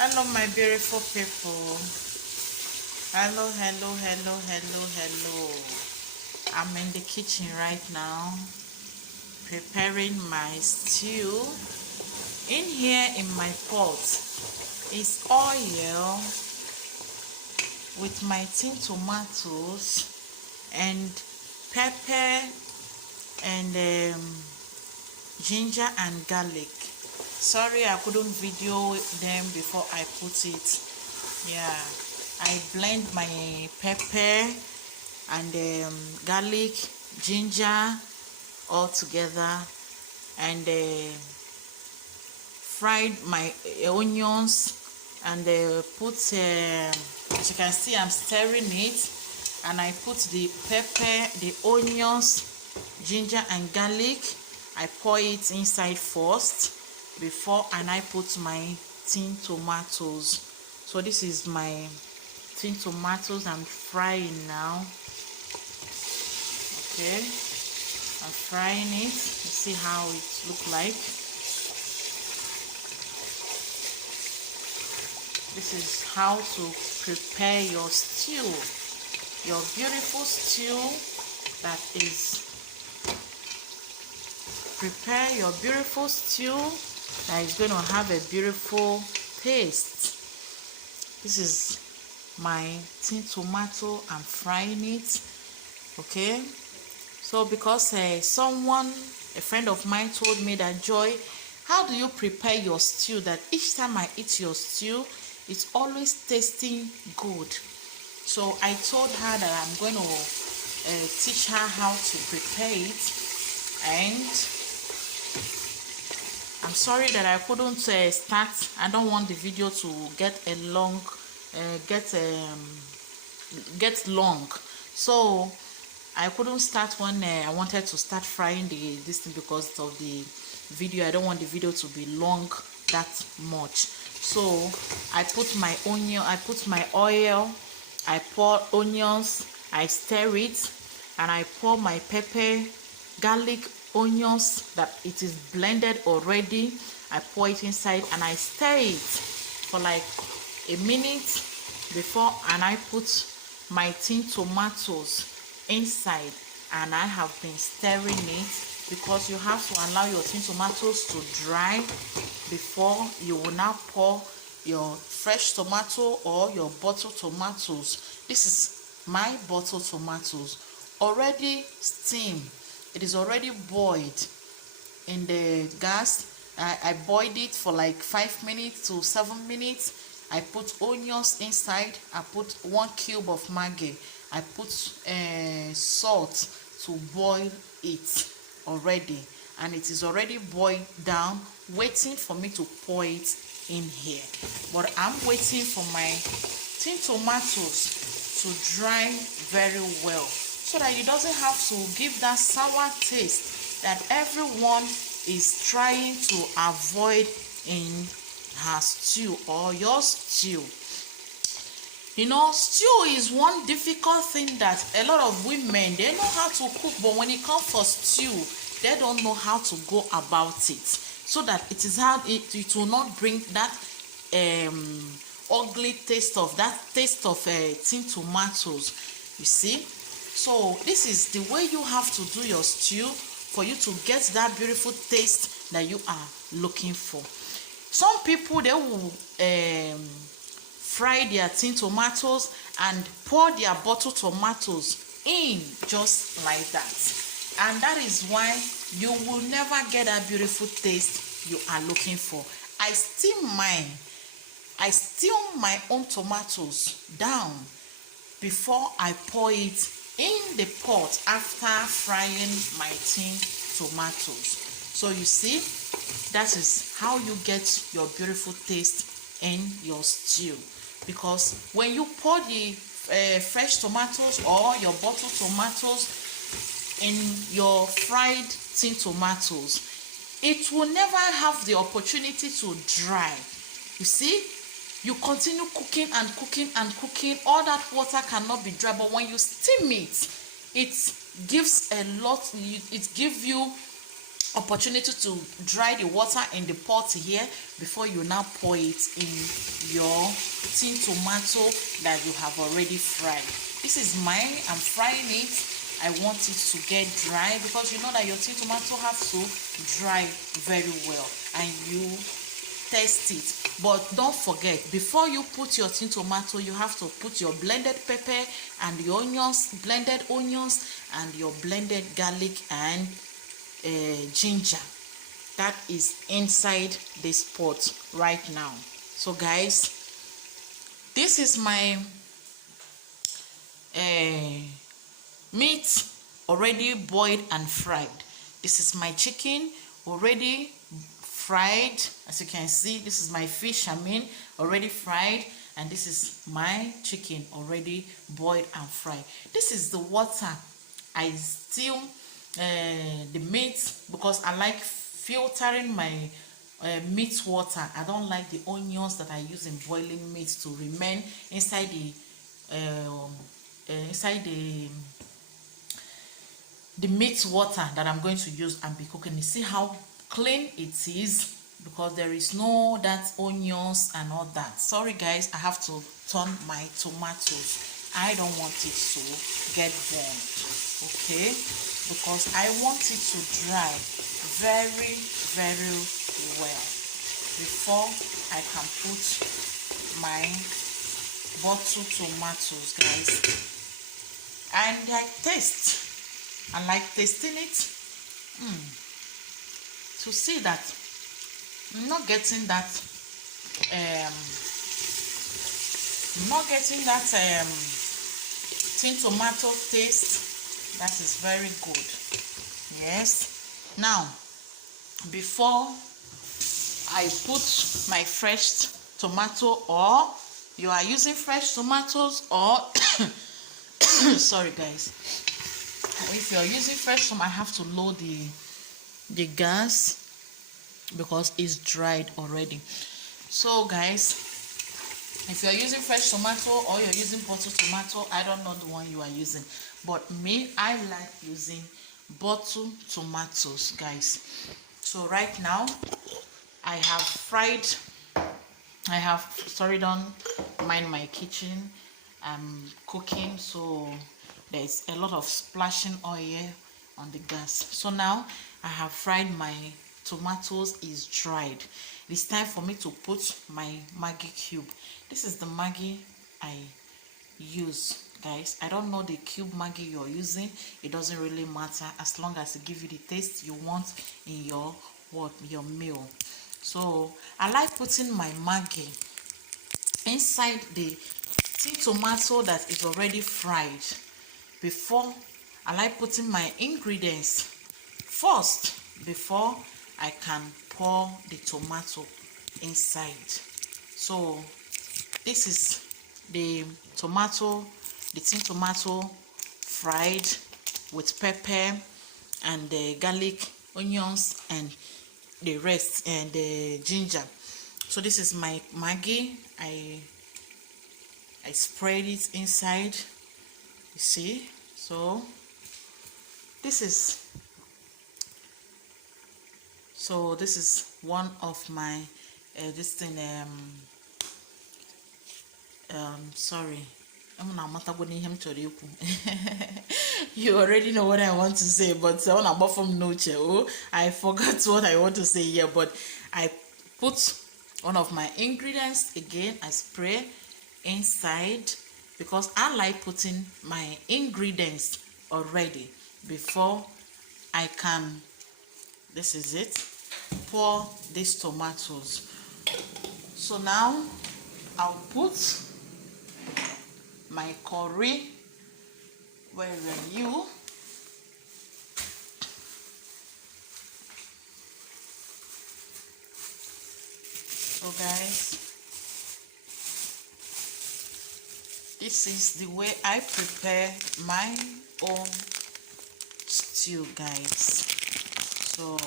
Hello, my beautiful people. Hello. I'm in the kitchen right now preparing my stew. In here in my pot is oil with my tin tomatoes and pepper and ginger and garlic. Sorry I couldn't video them before I put it. Yeah, I blend my pepper and garlic, ginger all together, and fried my onions and put as you can see I'm stirring it, and I put the pepper, the onions, ginger and garlic. I pour it inside first before, and I put my tin tomatoes. So this is my tin tomatoes I'm frying now. Okay, I'm frying it. You see how it look like. This is how to prepare your stew, your beautiful stew. That is, prepare your beautiful stew that is going to have a beautiful taste. This is my tin tomato. I'm frying it. Okay, so because a friend of mine told me that, Joy, how do you prepare your stew that each time I eat your stew it's always tasting good? So I told her that I'm going to teach her how to prepare it, and I'm sorry that I couldn't start. I don't want the video to get a long get long, so I couldn't start when I wanted to start frying this thing because of the video. I don't want the video to be long that much. So I put my onion, I put my oil, I pour onions, I stir it, and I pour my pepper, garlic, onions that it is blended already. I pour it inside and I stir it for like a minute before, and I put my tin tomatoes inside, and I have been stirring it because you have to allow your tin tomatoes to dry before you will now pour your fresh tomato or your bottled tomatoes. This is my bottled tomatoes, already steamed. It is already boiled in the gas. I boiled it for like 5 minutes to 7 minutes. I put onions inside. I put 1 cube of Maggi. I put salt to boil it already, and it is already boiled down, waiting for me to pour it in here. But I'm waiting for my tin tomatoes to dry very well, so that it doesn't have to give that sour taste that everyone is trying to avoid in her stew or your stew. You know, stew is one difficult thing that a lot of women, they know how to cook, but when it comes for stew, they don't know how to go about it, so that it is how it will not bring that ugly taste of tin tomatoes. You see, so this is the way you have to do your stew for you to get that beautiful taste that you are looking for. Some people, they will fry their tin tomatoes and pour their bottled tomatoes in just like that, and that is why you will never get that beautiful taste you are looking for. I steam my own tomatoes down before I pour it in the pot after frying my tin tomatoes. So you see, that is how you get your beautiful taste in your stew. Because when you pour the fresh tomatoes or your bottled tomatoes in your fried tin tomatoes, it will never have the opportunity to dry. You see, you continue cooking and cooking and cooking, all that water cannot be dry. But when you steam it, it gives a lot, it gives you opportunity to dry the water in the pot here before you now pour it in your tin tomato that you have already fried. This is mine. I'm frying it. I want it to get dry because you know that your tin tomato has to dry very well, and you taste it. But don't forget, before you put your tin tomato, you have to put your blended pepper and the onions, blended onions, and your blended garlic and ginger. That is inside this pot right now. So guys, this is my meat already boiled and fried. This is my chicken already fried. As you can see, this is my fish, already fried, and this is my chicken already boiled and fried. This is the water I still the meat, because I like filtering my meat water. I don't like the onions that I use in boiling meat to remain inside the meat water that I'm going to use and be cooking. You see how clean it is, because there is no that onions and all that. Sorry guys, I have to turn my tomatoes. I don't want it to get burned, okay, because I want it to dry very well before I can put my bottle tomatoes, guys. And I taste. I like tasting it to see that I'm not getting that tin tomato taste. That is very good. Yes. Now, before I put my fresh tomato, or you are using fresh tomatoes, or sorry guys, if you're using fresh tomato, I have to lower the gas because it's dried already. So guys, if you're using fresh tomato or you're using bottled tomato, I don't know the one you are using, but me, I like using bottled tomatoes, guys. So right now I have don't mind my kitchen. I'm cooking, so there's a lot of splashing oil on the gas. So now I have fried my tomatoes, is dried. It's time for me to put my Maggi cube. This is the Maggi I use, guys. I don't know the cube Maggi you're using. It doesn't really matter as long as it gives you the taste you want in your meal. So I like putting my Maggi inside the tin tomato that is already fried. Before, I like putting my ingredients first before I can pour the tomato inside. So this is the tin tomato fried with pepper and the garlic, onions, and the rest, and the ginger. So this is my Maggi. I spread it inside, you see. So this is one of my sorry, you already know what I want to say, but I forgot what I want to say here. But I put one of my ingredients again. I spray inside because I like putting my ingredients already before I can, this is it, pour these tomatoes. So now I'll put my curry. Where are you? So guys, this is the way I prepare my own stew, guys. So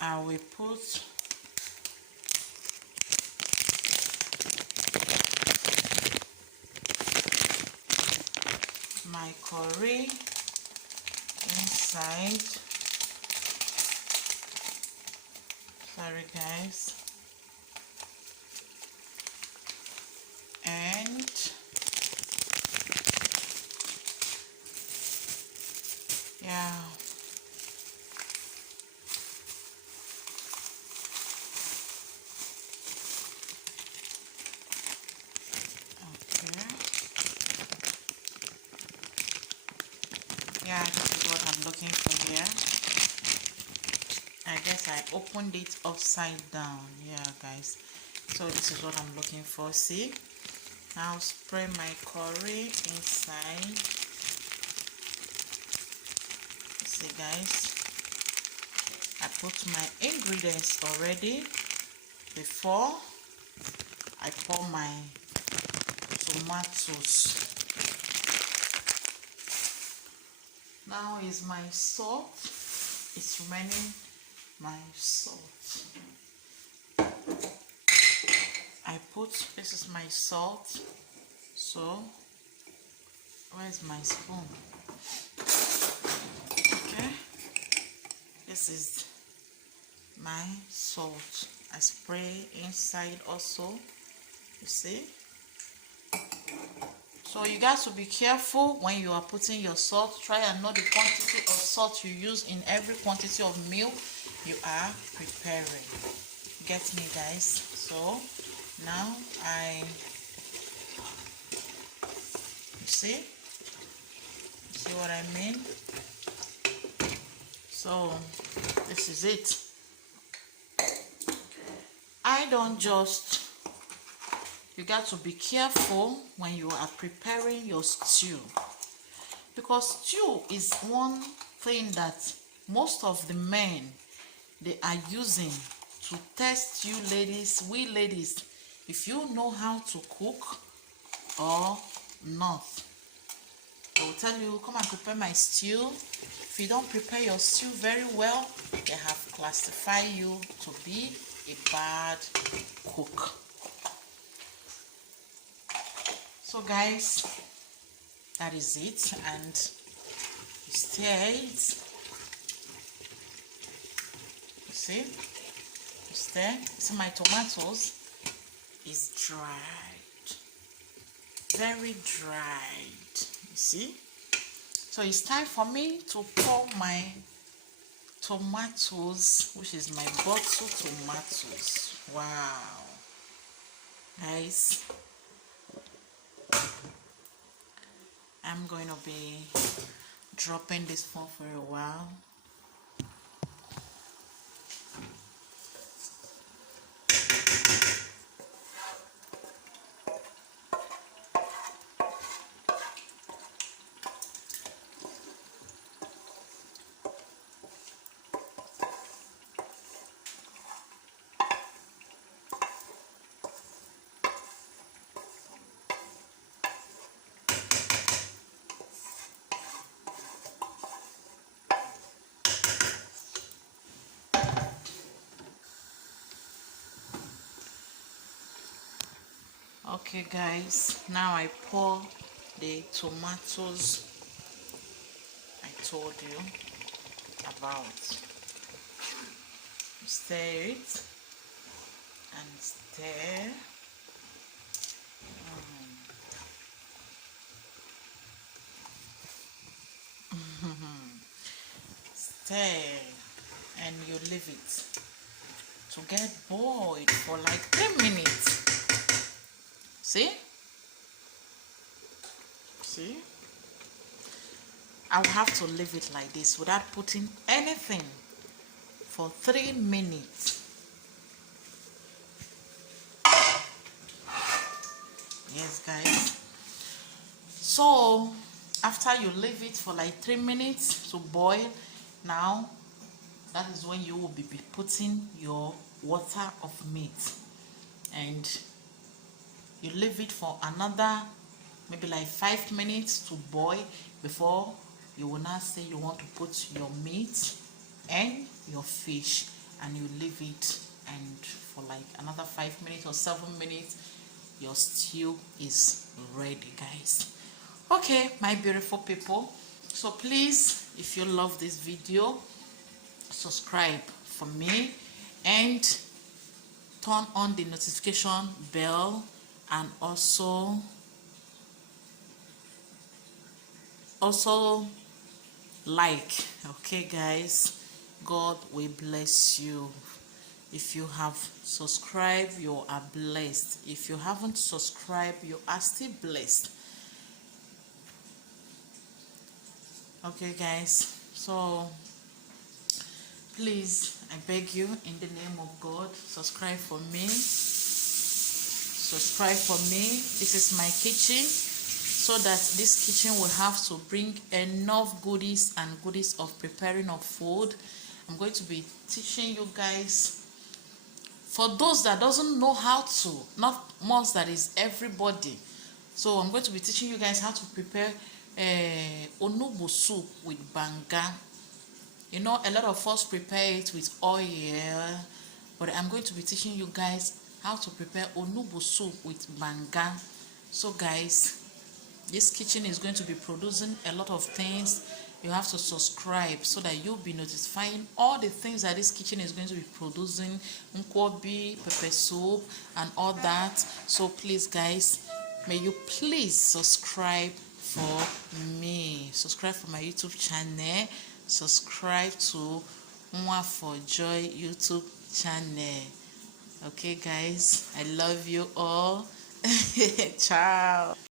I will put my curry inside. Sorry guys. And yeah, okay, yeah, this is what I'm looking for here. I guess I opened it upside down. Yeah guys, so this is what I'm looking for. See, I'll spray my curry inside. See guys, I put my ingredients already before I pour my tomatoes. Now is my salt. It's remaining my salt. I put, this is my salt. So where's my spoon? Okay, this is my salt. I spray inside also, you see. So you guys will be careful when you are putting your salt. Try and know the quantity of salt you use in every quantity of meal you are preparing. Get me guys? So now you see what I mean? So this is it. I don't just, you got to be careful when you are preparing your stew, because stew is one thing that most of the men, they are using to test you ladies, we ladies, if you know how to cook or not. They will tell you, come and prepare my stew. If you don't prepare your stew very well, they have classified you to be a bad cook. So guys, that is it, and you stir it. You see? You stir. See, my tomatoes is dried. Very dried. You see? So it's time for me to pour my tomatoes, which is my bottle tomatoes. Wow. Guys, I'm going to be dropping this for a while. Okay guys, now I pour the tomatoes I told you about. Stir it and stir. Stir and you leave it to get boiled for like 10 minutes. See? See? I will have to leave it like this without putting anything for 3 minutes. Yes guys. So after you leave it for like 3 minutes to boil, now that is when you will be putting your water of meat, and you leave it for another maybe like 5 minutes to boil before you will now say you want to put your meat and your fish, and you leave it, and for like another 5 minutes or 7 minutes your stew is ready guys. Okay my beautiful people, so please, if you love this video, subscribe for me and turn on the notification bell, and also like. Okay guys, God will bless you. If you have subscribed, you are blessed. If you haven't subscribed, you are still blessed. Okay guys, so please, I beg you in the name of God, subscribe for me. Subscribe for me. This is my kitchen, so that this kitchen will have to bring enough goodies and goodies of preparing of food. I'm going to be teaching you guys, for those that doesn't know how to, not most, that is everybody. So I'm going to be teaching you guys how to prepare onugbu soup with banga. You know, a lot of us prepare it with oil, but I'm going to be teaching you guys how to prepare onugbu soup with banga. So guys, this kitchen is going to be producing a lot of things. You have to subscribe so that you'll be notifying all the things that this kitchen is going to be producing, nkwobi, pepper soup, and all that. So please guys, may you please subscribe for me. Subscribe for my YouTube channel. Subscribe to Nwa for Joy YouTube channel. Okay guys, I love you all. Ciao.